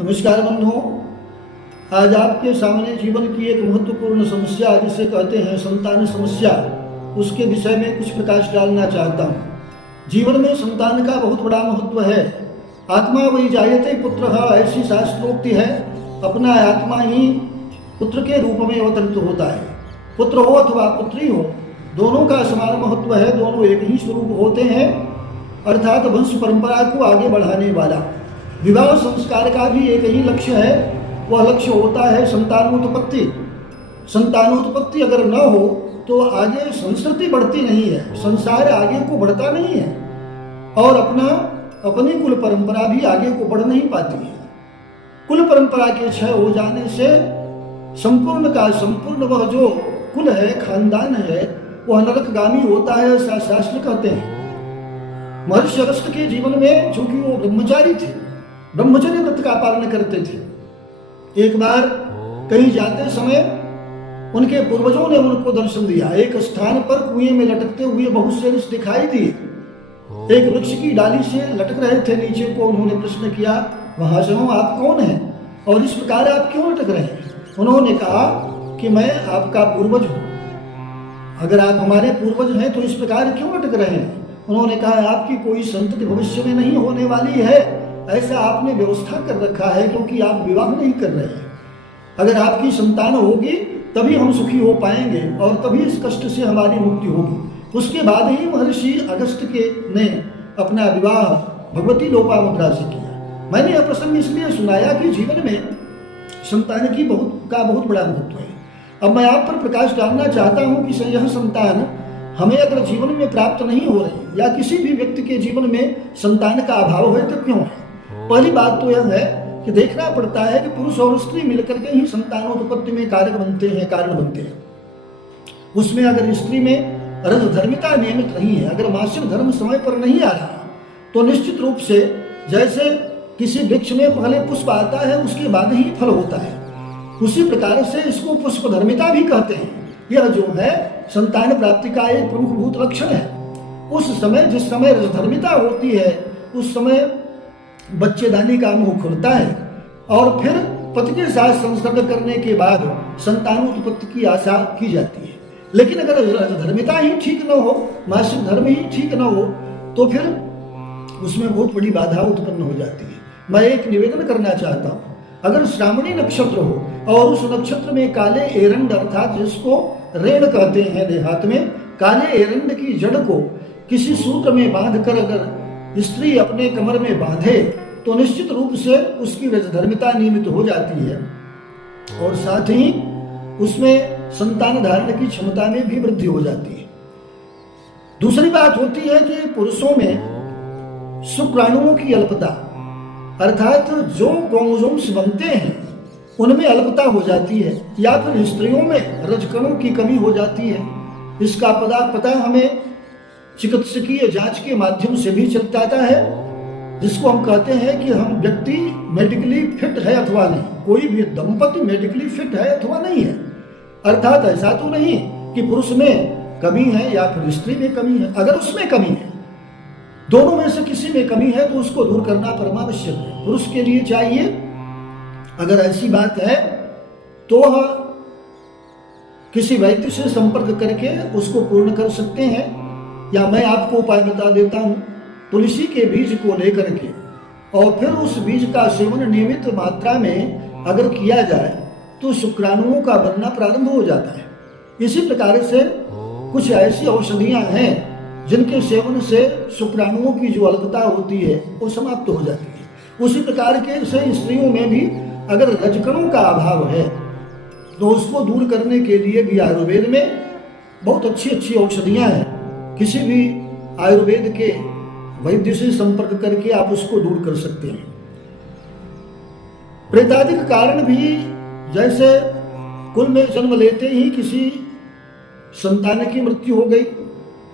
नमस्कार बंधुओं, आज आपके सामने जीवन की एक महत्वपूर्ण समस्या जिसे कहते हैं संतान समस्या, उसके विषय में कुछ प्रकाश डालना चाहता हूँ। जीवन में संतान का बहुत बड़ा महत्व है। आत्मा वही जायते पुत्र, ऐसी शास्त्रोक्ति है। अपना आत्मा ही पुत्र के रूप में अवतरित होता है। पुत्र हो अथवा पुत्री हो, दोनों का समान महत्व है। दोनों एक ही स्वरूप होते हैं, अर्थात वंश परंपरा को आगे बढ़ाने वाला। विवाह संस्कार का भी एक ही लक्ष्य है। वह लक्ष्य होता है संतानोत्पत्ति। संतानोत्पत्ति अगर न हो तो आगे संस्कृति बढ़ती नहीं है, संसार आगे को बढ़ता नहीं है, और अपनी कुल परंपरा भी आगे को बढ़ नहीं पाती है। कुल परंपरा के क्षय हो जाने से संपूर्ण का संपूर्ण वह जो कुल है, खानदान है, वह नरकगामी होता है, ऐसा शास्त्र कहते हैं। महर्षि अगस्त्य के जीवन में, चूंकि वो ब्रह्मचारी थे, ब्रह्मचर्य व्रत का पालन करते थे, एक बार कहीं जाते समय उनके पूर्वजों ने उनको दर्शन दिया। एक स्थान पर कुएं में लटकते हुए बहुत से ऋषि दिखाई दिए। एक वृक्ष की डाली से लटक रहे थे नीचे को। उन्होंने प्रश्न किया, महाशयों आप कौन हैं और इस प्रकार आप क्यों लटक रहे हैं? उन्होंने कहा कि मैं आपका पूर्वज हूं। अगर आप हमारे पूर्वज हैं तो इस प्रकार क्यों लटक रहे हैं? उन्होंने कहा, आपकी कोई संतति भविष्य में नहीं होने वाली है, ऐसा आपने व्यवस्था कर रखा है, क्योंकि आप विवाह नहीं कर रहे हैं। अगर आपकी संतान होगी तभी हम सुखी हो पाएंगे और तभी इस कष्ट से हमारी मुक्ति होगी। उसके बाद ही महर्षि अगस्त्य ने अपना विवाह भगवती लोपामुद्रा से किया। मैंने यह प्रसंग इसलिए सुनाया कि जीवन में संतान की बहुत बड़ा महत्व है। अब मैं आप पर प्रकाश डालना चाहता हूं कि यह संतान हमें अगर जीवन में प्राप्त नहीं हो रही, या किसी भी व्यक्ति के जीवन में संतान का अभाव है, तो क्यों है? पहली बात तो यह है कि देखना पड़ता है कि पुरुष और स्त्री मिलकर के ही संतानोत्पत्ति में कारण बनते हैं। उसमें अगर स्त्री में रजधर्मिता नियमित नहीं है, अगर मासिक धर्म समय पर नहीं आ रहा, तो निश्चित रूप से जैसे किसी वृक्ष में पहले पुष्प आता है उसके बाद ही फल होता है, उसी प्रकार से इसको पुष्पधर्मिता भी कहते हैं। यह जो है संतान प्राप्ति का एक प्रमुख भूत लक्षण है। उस समय, जिस समय रजधर्मिता होती है, उस समय बच्चेदानी का मुंह खुलता है और फिर पति के साथ संसर्ग करने के बाद संतानोत्पत्ति की आशा की जाती है। लेकिन अगर धर्मिता ही ठीक न हो, मासिक धर्म ही ठीक न हो, तो फिर उसमें बहुत बड़ी बाधा उत्पन्न हो जाती है। मैं एक निवेदन करना चाहता हूँ, अगर श्रावणी नक्षत्र हो और उस नक्षत्र में काले एरंड, अर्थात जिसको रेण कहते हैं देहात में, काले एरंड की जड़ को किसी सूत्र में बांधकर अगर स्त्री अपने कमर में बांधे तो निश्चित रूप से उसकी रजधर्मिता नियमित हो जाती है, और साथ ही उसमें संतान धारण की क्षमता में भी वृद्धि हो जाती है। दूसरी बात होती है कि पुरुषों में शुक्राणुओं की अल्पता, अर्थात जो क्रोमोसोम्स बनते हैं उनमें अल्पता हो जाती है, या फिर स्त्रियों में रजकणों की कमी हो जाती है। इसका पता हमें चिकित्सकीय जांच के माध्यम से भी चल जाता है, जिसको हम कहते हैं कि हम व्यक्ति मेडिकली फिट है अथवा नहीं, कोई भी दंपति मेडिकली फिट है अथवा नहीं है। अर्थात ऐसा तो नहीं कि पुरुष में कमी है या फिर स्त्री में कमी है। अगर उसमें कमी है, दोनों में से किसी में कमी है, तो उसको दूर करना परमावश्यक है। पुरुष के लिए चाहिए, अगर ऐसी बात है तो वह किसी वैद्य से संपर्क करके उसको पूर्ण कर सकते हैं। या मैं आपको उपाय बता देता हूँ, तुलसी के बीज को लेकर के और फिर उस बीज का सेवन नियमित मात्रा में अगर किया जाए तो शुक्राणुओं का बनना प्रारंभ हो जाता है। इसी प्रकार से कुछ ऐसी औषधियां हैं जिनके सेवन से शुक्राणुओं की जो अल्पता होती है वो समाप्त हो जाती है। उसी प्रकार के से स्त्रियों में भी अगर रजकणों का अभाव है तो उसको दूर करने के लिए भी आयुर्वेद में बहुत अच्छी औषधियां हैं। किसी भी आयुर्वेद के वैद्य से संपर्क करके आप उसको दूर कर सकते हैं। प्रेतादिक कारण भी, जैसे कुल में जन्म लेते ही किसी संतान की मृत्यु हो गई,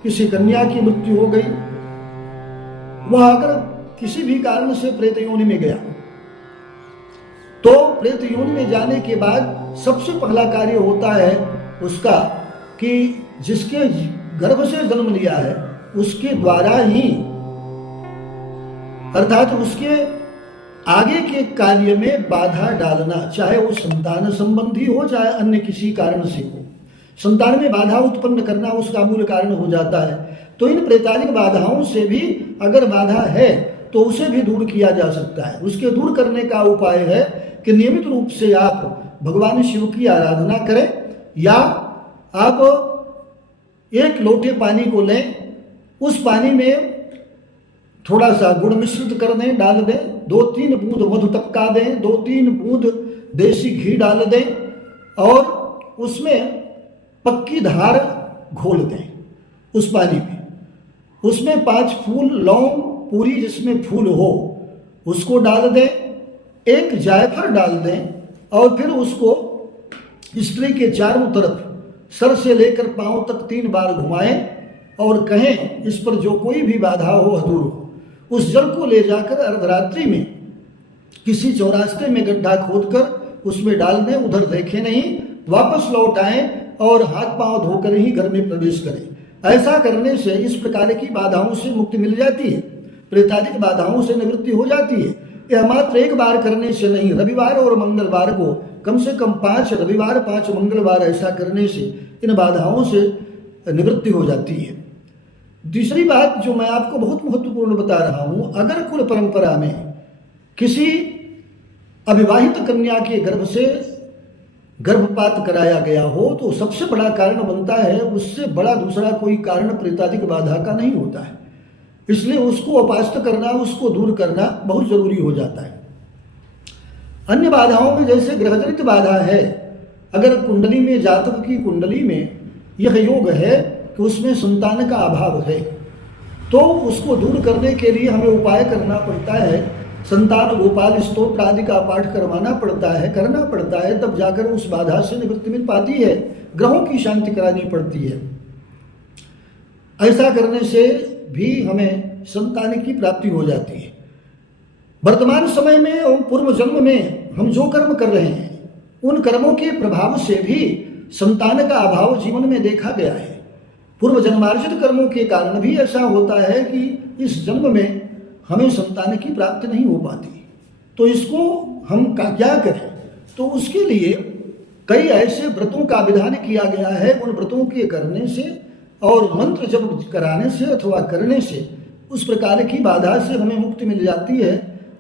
किसी कन्या की मृत्यु हो गई, वह अगर किसी भी कारण से प्रेत योनि में गया, तो प्रेत योनि में जाने के बाद सबसे पहला कार्य होता है उसका कि जिसके गर्भ से जन्म लिया है उसके द्वारा ही, अर्थात उसके आगे के कार्य में बाधा डालना, चाहे वो संतान संबंधी हो चाहे अन्य किसी कारण से हो, संतान में बाधा उत्पन्न करना उसका मूल कारण हो जाता है। तो इन प्रेतालिक बाधाओं से भी अगर बाधा है तो उसे भी दूर किया जा सकता है। उसके दूर करने का उपाय है कि नियमित रूप से आप भगवान शिव की आराधना करें, या आप एक लोटे पानी को लें, उस पानी में थोड़ा सा गुड़ मिश्रित कर दें, डाल दें, 2-3 बूंद मधु टपका दें, 2-3 बूंद देसी घी डाल दें और उसमें पक्की धार घोल दें उस पानी में। उसमें 5 फूल लौंग पूरी जिसमें फूल हो उसको डाल दें, एक जायफल डाल दें और फिर उसको स्त्री के चारों तरफ सर से लेकर पांव तक 3 बार घुमाएं और कहें इस पर जो कोई भी बाधा हो दूर हो। उस जल को ले जाकर अर्धरात्रि में किसी चौरास्ते में गड्ढा खोदकर उसमें डाल दें, उधर देखें नहीं, वापस लौट आएं और हाथ पांव धोकर ही घर में प्रवेश करें। ऐसा करने से इस प्रकार की बाधाओं से मुक्ति मिल जाती है, प्रेतालिक बाधाओं से निवृत्ति हो जाती है। यह मात्र एक बार करने से नहीं, रविवार और मंगलवार को कम से कम 5 रविवार 5 मंगलवार ऐसा करने से इन बाधाओं से निवृत्ति हो जाती है। दूसरी बात जो मैं आपको बहुत महत्वपूर्ण बता रहा हूं, अगर कुल परंपरा में किसी अविवाहित कन्या के गर्भ से गर्भपात कराया गया हो तो सबसे बड़ा कारण बनता है, उससे बड़ा दूसरा कोई कारण प्रेतालिक बाधा का नहीं होता है। इसलिए उसको उपास्त करना, उसको दूर करना बहुत जरूरी हो जाता है। अन्य बाधाओं में जैसे ग्रहजनित बाधा है, अगर कुंडली में, जातक की कुंडली में यह योग है कि उसमें संतान का अभाव है तो उसको दूर करने के लिए हमें उपाय करना पड़ता है, संतान गोपाल स्तोत्र आदि का पाठ करवाना पड़ता है, करना पड़ता है, तब जाकर उस बाधा से निवृत्ति मिल पाती है। ग्रहों की शांति करानी पड़ती है। ऐसा करने से भी हमें संतान की प्राप्ति हो जाती है। वर्तमान समय में और पूर्व जन्म में हम जो कर्म कर रहे हैं उन कर्मों के प्रभाव से भी संतान का अभाव जीवन में देखा गया है। पूर्व जन्मार्जित कर्मों के कारण भी ऐसा होता है कि इस जन्म में हमें संतान की प्राप्ति नहीं हो पाती। तो इसको हम क्या करें? तो उसके लिए कई ऐसे व्रतों का विधान किया गया है। उन व्रतों के करने से और मंत्र जप कराने से अथवा करने से उस प्रकार की बाधा से हमें मुक्ति मिल जाती है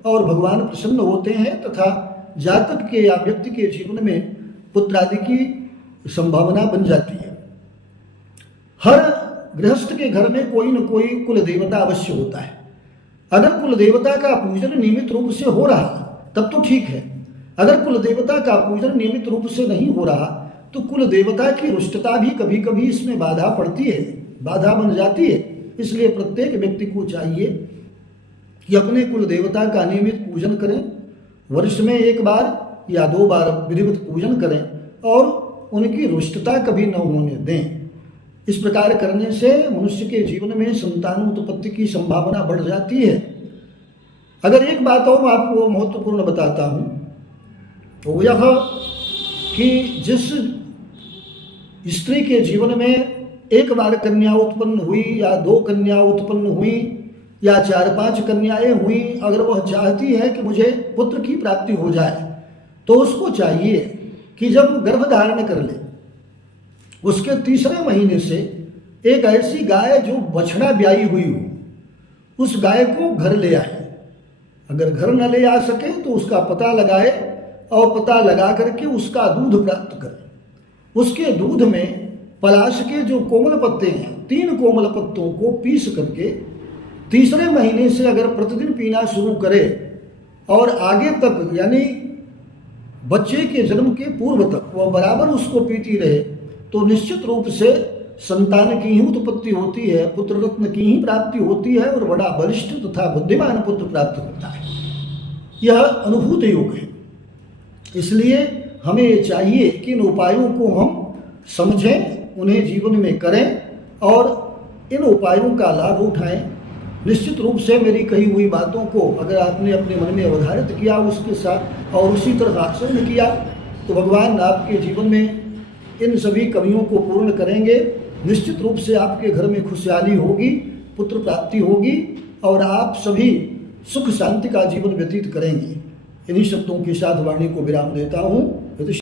और भगवान प्रसन्न होते हैं तथा जातक के या व्यक्ति के जीवन में पुत्र आदि की संभावना बन जाती है। हर गृहस्थ के घर में कोई न कोई कुल देवता अवश्य होता है। अगर कुल देवता का पूजन नियमित रूप से हो रहा तब तो ठीक है। अगर कुल देवता का पूजन नियमित रूप से नहीं हो रहा तो कुल देवता की रुष्टता भी कभी कभी इसमें बाधा पड़ती है, बाधा बन जाती है। इसलिए प्रत्येक व्यक्ति को चाहिए कि अपने कुल देवता का नियमित पूजन करें, वर्ष में 1 बार या 2 बार विधिवत पूजन करें और उनकी रुष्टता कभी न होने दें। इस प्रकार करने से मनुष्य के जीवन में संतानोत्पत्ति की संभावना बढ़ जाती है। अगर एक बात और आपको महत्वपूर्ण बताता हूं तो यह कि जिस स्त्री के जीवन में 1 बार कन्या उत्पन्न हुई या 2 कन्या उत्पन्न हुई या 4-5 कन्याएं हुई, अगर वह चाहती है कि मुझे पुत्र की प्राप्ति हो जाए तो उसको चाहिए कि जब गर्भ धारण कर ले उसके 3रे महीने से एक ऐसी गाय जो बछड़ा ब्याई हुई हो उस गाय को घर ले आए। अगर घर न ले आ सके तो उसका पता लगाए और पता लगा करके उसका दूध प्राप्त करें। उसके दूध में पलाश के जो कोमल पत्ते हैं 3 कोमल पत्तों को पीस करके 3रे महीने से अगर प्रतिदिन पीना शुरू करे और आगे तक यानी बच्चे के जन्म के पूर्व तक वह बराबर उसको पीती रहे तो निश्चित रूप से संतान की ही उत्पत्ति होती है, पुत्र रत्न की ही प्राप्ति होती है और बड़ा बलिष्ठ तथा बुद्धिमान पुत्र प्राप्त होता है। यह अनुभूत योग है। इसलिए हमें ये चाहिए कि इन उपायों को हम समझें, उन्हें जीवन में करें और इन उपायों का लाभ उठाएं। निश्चित रूप से मेरी कही हुई बातों को अगर आपने अपने मन में अवधारित किया उसके साथ और उसी तरह आचरण किया तो भगवान आपके जीवन में इन सभी कमियों को पूर्ण करेंगे। निश्चित रूप से आपके घर में खुशहाली होगी, पुत्र प्राप्ति होगी और आप सभी सुख शांति का जीवन व्यतीत करेंगे। इन्हीं शब्दों के साथ वाणी को विराम देता हूँ।